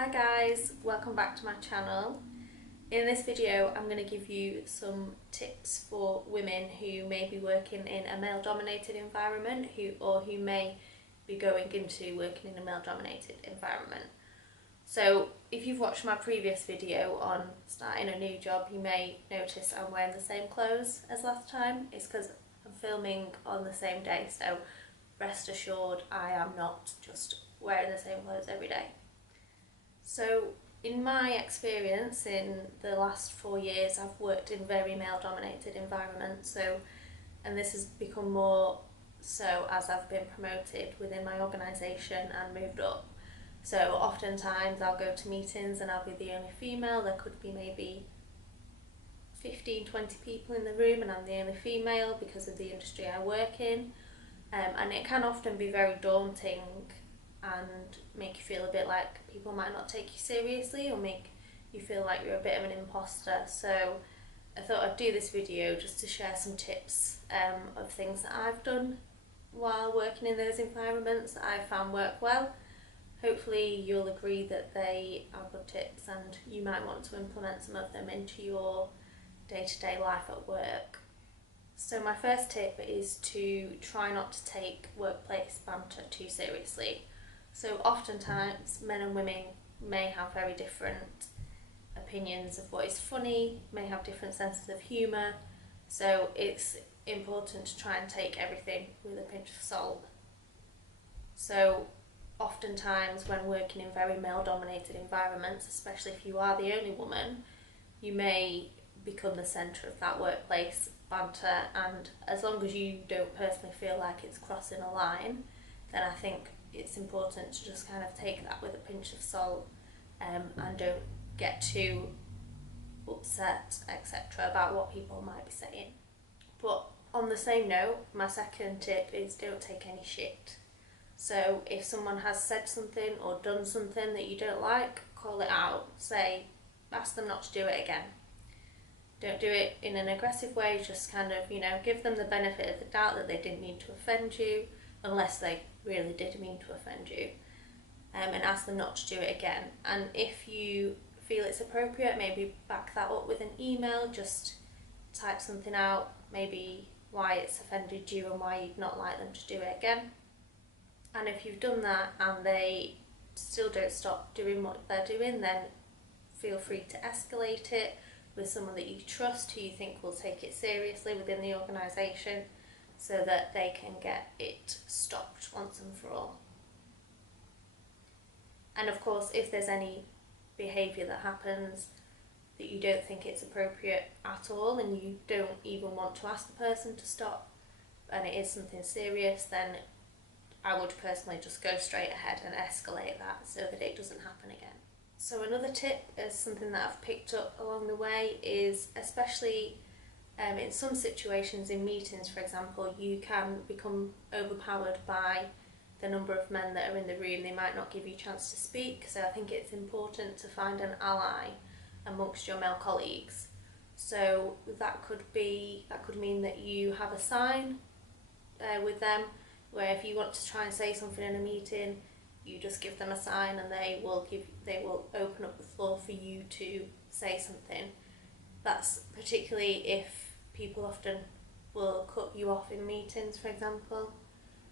Hi guys, welcome back to my channel. In this video I'm going to give you some tips for women who may be working in a male dominated environment who may be going into working in a male dominated environment. So if you've watched my previous video on starting a new job, you may notice I'm wearing the same clothes as last time. It's because I'm filming on the same day, so rest assured I am not just wearing the same clothes every day. So in my experience in the last 4 years, I've worked in very male dominated environments, and this has become more so as I've been promoted within my organisation and moved up. So oftentimes I'll go to meetings and I'll be the only female. There could be maybe 15-20 people in the room and I'm the only female because of the industry I work in, and it can often be very daunting and make you feel a bit like people might not take you seriously or make you feel like you're a bit of an imposter. So I thought I'd do this video just to share some tips of things that I've done while working in those environments that I've found work well. Hopefully you'll agree that they are good tips and you might want to implement some of them into your day-to-day life at work. So my first tip is to try not to take workplace banter too seriously. So oftentimes men and women may have very different opinions of what is funny, may have different senses of humour, so it's important to try and take everything with a pinch of salt. So oftentimes when working in very male dominated environments, especially if you are the only woman, you may become the centre of that workplace banter, and as long as you don't personally feel like it's crossing a line, then I think it's important to just kind of take that with a pinch of salt, and don't get too upset, etc. about what people might be saying. But on the same note, my second tip is don't take any shit. So if someone has said something or done something that you don't like, call it out. Ask them not to do it again. Don't do it in an aggressive way, just kind of, give them the benefit of the doubt that they didn't mean to offend you, unless they really did mean to offend you, and ask them not to do it again. And if you feel it's appropriate, maybe back that up with an email, just type something out, maybe why it's offended you and why you'd not like them to do it again. And if you've done that and they still don't stop doing what they're doing, then feel free to escalate it with someone that you trust, who you think will take it seriously within the organisation, so that they can get it stopped once and for all. And of course, if there's any behaviour that happens that you don't think it's appropriate at all and you don't even want to ask the person to stop, and it is something serious, then I would personally just go straight ahead and escalate that so that it doesn't happen again. So another tip is something that I've picked up along the way is, especially in some situations in meetings, for example, you can become overpowered by the number of men that are in the room. They might not give you a chance to speak, so I think it's important to find an ally amongst your male colleagues. So that could mean that you have a sign with them, where if you want to try and say something in a meeting, you just give them a sign and they will open up the floor for you to say something. That's particularly if people often will cut you off in meetings, for example.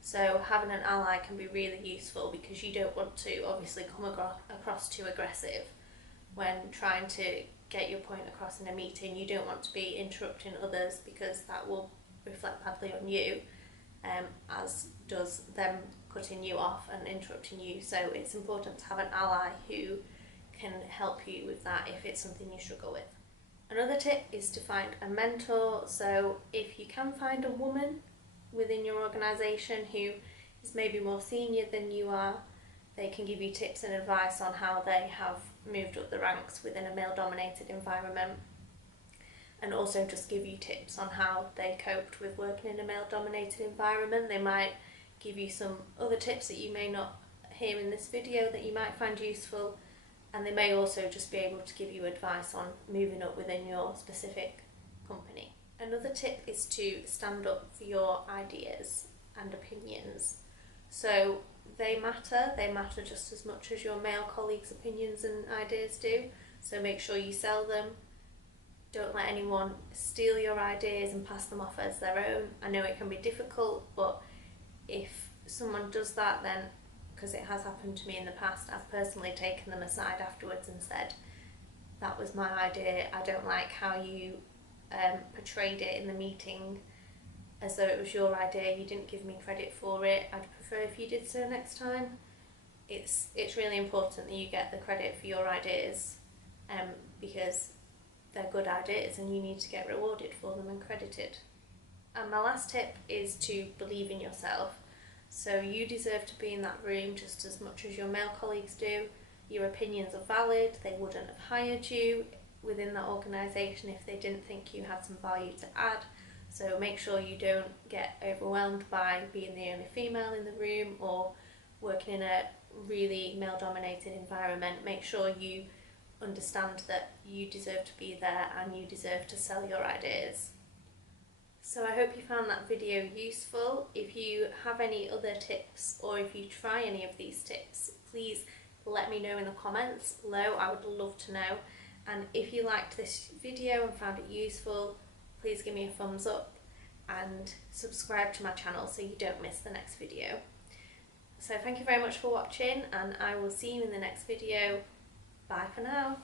So having an ally can be really useful, because you don't want to obviously come across too aggressive when trying to get your point across in a meeting. You don't want to be interrupting others, because that will reflect badly on you, as does them cutting you off and interrupting you. So it's important to have an ally who can help you with that if it's something you struggle with. Another tip is to find a mentor. So if you can find a woman within your organisation who is maybe more senior than you are, they can give you tips and advice on how they have moved up the ranks within a male dominated environment, and also just give you tips on how they coped with working in a male dominated environment. They might give you some other tips that you may not hear in this video that you might find useful, and they may also just be able to give you advice on moving up within your specific company. Another tip is to stand up for your ideas and opinions. So they matter just as much as your male colleagues' opinions and ideas do. So make sure you sell them. Don't let anyone steal your ideas and pass them off as their own. I know it can be difficult, but if someone does that, then, because it has happened to me in the past, I've personally taken them aside afterwards and said, that was my idea, I don't like how you portrayed it in the meeting as though it was your idea, you didn't give me credit for it, I'd prefer if you did so next time. It's really important that you get the credit for your ideas, because they're good ideas and you need to get rewarded for them and credited. And my last tip is to believe in yourself. So you deserve to be in that room just as much as your male colleagues do. Your opinions are valid, they wouldn't have hired you within that organisation if they didn't think you had some value to add. So make sure you don't get overwhelmed by being the only female in the room or working in a really male dominated environment. Make sure you understand that you deserve to be there and you deserve to sell your ideas. So I hope you found that video useful. If you have any other tips or if you try any of these tips, please let me know in the comments below. I would love to know. And if you liked this video and found it useful, please give me a thumbs up and subscribe to my channel so you don't miss the next video. So thank you very much for watching, and I will see you in the next video. Bye for now.